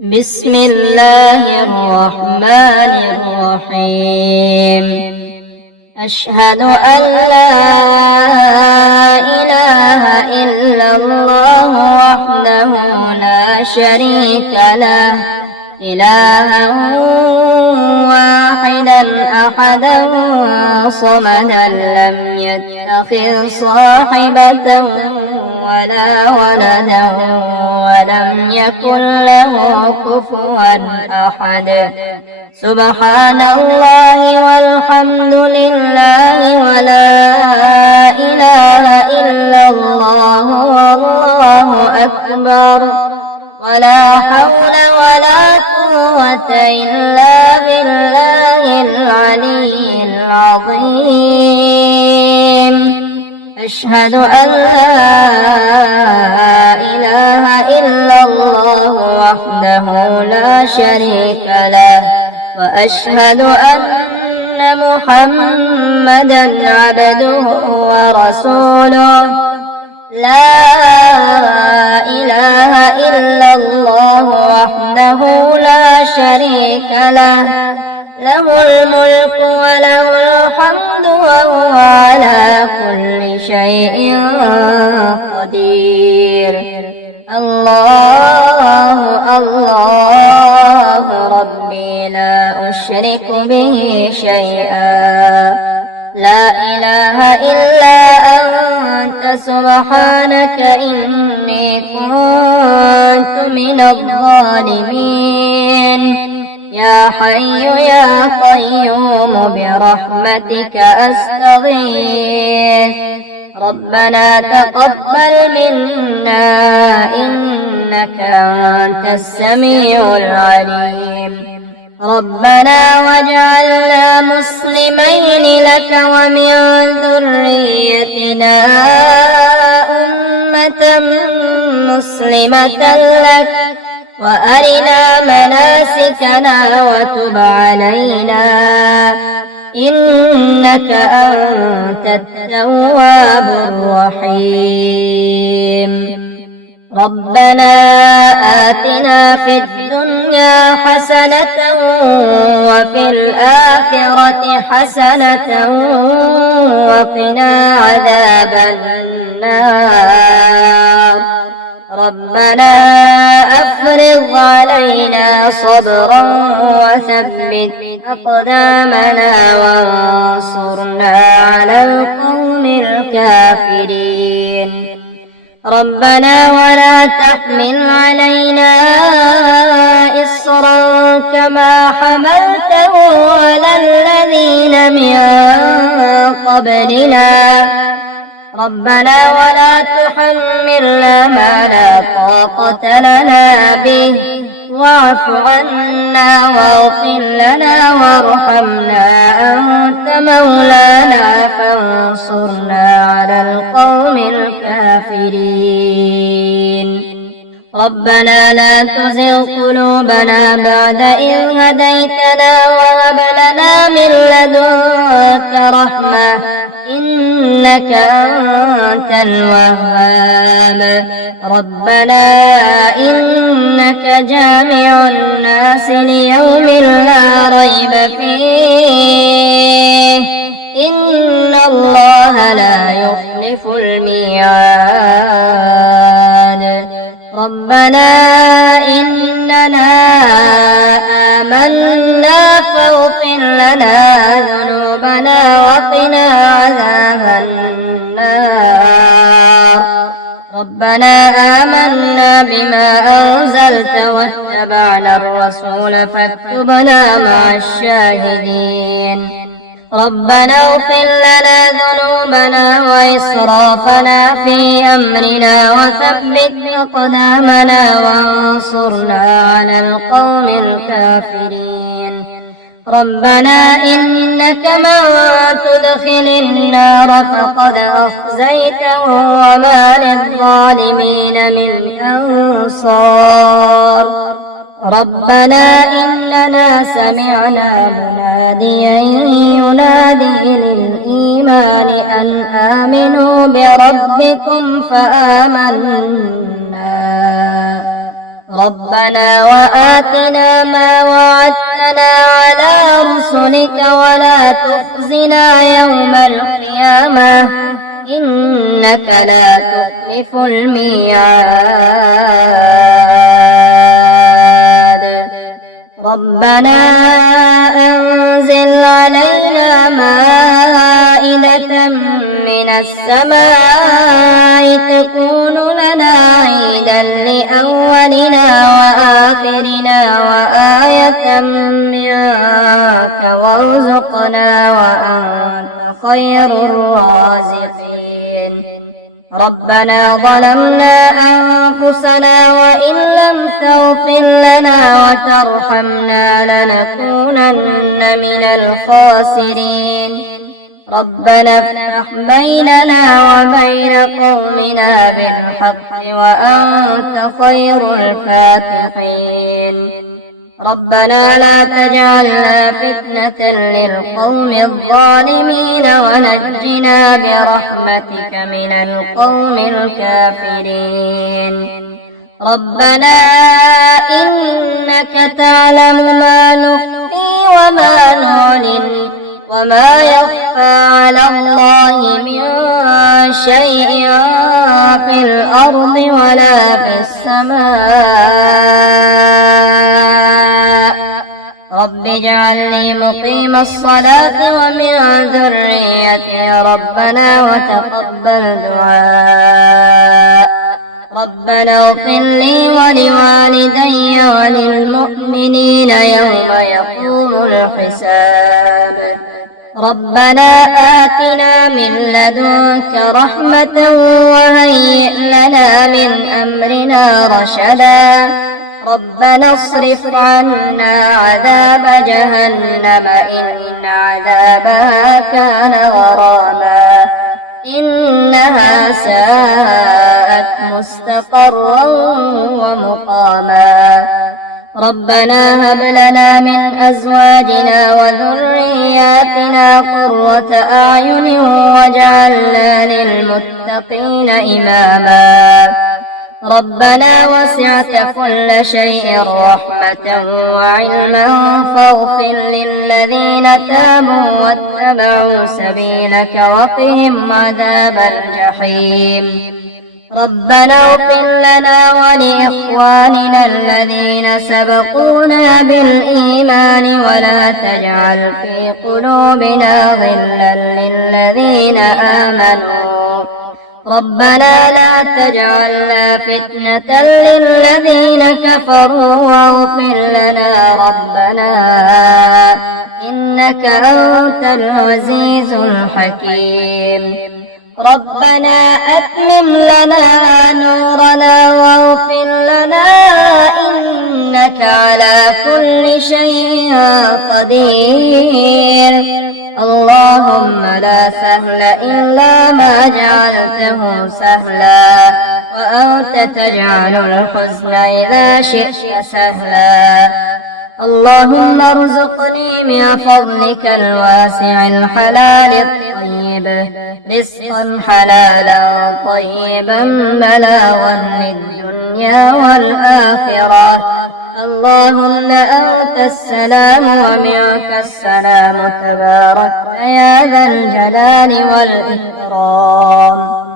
بسم الله الرحمن الرحيم. أشهد أن لا إله إلا الله وحده لا شريك له إلها واحدا أحدا صمدا لم يتخذ صاحبة ولا ولدا ولم يكن له كفوا أحد. سبحان الله والحمد لله ولا إله إلا الله والله أكبر ولا حول ولا قوة إلا بالله العلي العظيم. أشهد أن لا إله إلا الله وحده لا شريك له وأشهد أن محمدا عبده ورسوله. لا إله إلا الله وحده لا شريك له له الملك وله الحمد وهو على كل شيء قدير. الله الله ربي لا أشرك به شيئا. لا إله إلا أنت سبحانك إني كنت من الظالمين. يا حي يا قيوم برحمتك أستغيث. ربنا تقبل منا إنك أنت السميع العليم. ربنا واجعلنا مسلمين لك ومن ذريتنا أمة مسلمة لك وأرنا مناسكنا وتب علينا إنك أنت التواب الرحيم. ربنا آتنا في الدنيا حسنة وفي الآخرة حسنة وقنا عذاب النار. ربنا أفرغ علينا صبرا وثبت أقدامنا وانصرنا على القوم الكافرين. ربنا ولا تحمل علينا إصرا كما حملته على الذين من قبلنا. ربنا ولا تحملنا ما لا طاقة لنا به واعف عنا واغفر لنا وارحمنا أنت مولانا فانصرنا على القوم الكافرين. ربنا لا تزغ قلوبنا بعد إذ هديتنا وهب لنا من لدنك رحمة إنك أنت الوهاب. ربنا إنك جامع الناس ليوم لا ريب فيه إن الله لا يخلف الميعاد. ربنا إننا آمنا فاغفر لنا ذنوبنا وقنا عذاب النار. ربنا آمنا بما أنزلت واتبعنا الرسول فاكتبنا مع الشاهدين. ربنا اغفر لنا ذنوبنا وإسرافنا في أمرنا وثبت أقدامنا وانصرنا على القوم الكافرين. ربنا إنك من تدخل النار فقد أخزيته وما للظالمين من أنصار. ربنا إننا سمعنا مناديا ينادي للإيمان أن آمنوا بربكم فآمنا. ربنا وآتنا ما وعدتنا على رسلك ولا تخزنا يوم القيامة إنك لا تخلف الميعاد ربنا أنزل علينا مائدة من السماء تكون لنا عيدا لأولنا وآخرنا وآية منك وارزقنا وأنت خير الرازقين ربنا ظلمنا أنفسنا وإن لم تغفر لنا وترحمنا لنكونن من الخاسرين ربنا افتح بيننا وبين قومنا بالحق وأنت خير الفاتحين ربنا لا تجعلنا فتنة للقوم الظالمين ونجنا برحمتك من القوم الكافرين ربنا إنك تعلم ما نخفي وما نعلن وما يخفى على الله من شيء في الأرض ولا في السماء رب اجعلني مقيم الصلاة ومن ذريتي ربنا وتقبل دعاء ربنا اغفر لي ولوالدي وللمؤمنين يوم يقوم الحساب ربنا آتنا من لدنك رحمة وهيئ لنا من أمرنا رشدا ربنا اصرف عنا عذاب جهنم إن عذابها كان غراما إنها ساءت مستقرا ومقاما ربنا هب لنا من أزواجنا وذرياتنا قرة أعين واجعلنا للمتقين إماما ربنا وسعت كل شيء رحمة وعلما فاغفر للذين تابوا واتبعوا سبيلك وقهم عذاب الجحيم ربنا اغفر لنا ولإخواننا الذين سبقونا بالإيمان ولا تجعل في قلوبنا غلا للذين آمنوا ربنا لا تجعلنا فتنة للذين كفروا واغفر لنا ربنا إنك أنت العزيز الحكيم ربنا أتمم لنا نورنا واغفر لنا إنك على كل شيء قدير اللهم لا سهل إلا ما جعلته سهلا وأنت تجعل الحزن إذا شئت سهلا اللهم ارزقني من فضلك الواسع الحلال الطيب رزقا حلالا طيبا بلاغا للدنيا والآخرة اللهم أنت السلام ومنك السلام تبارك يا ذا الجلال والإكرام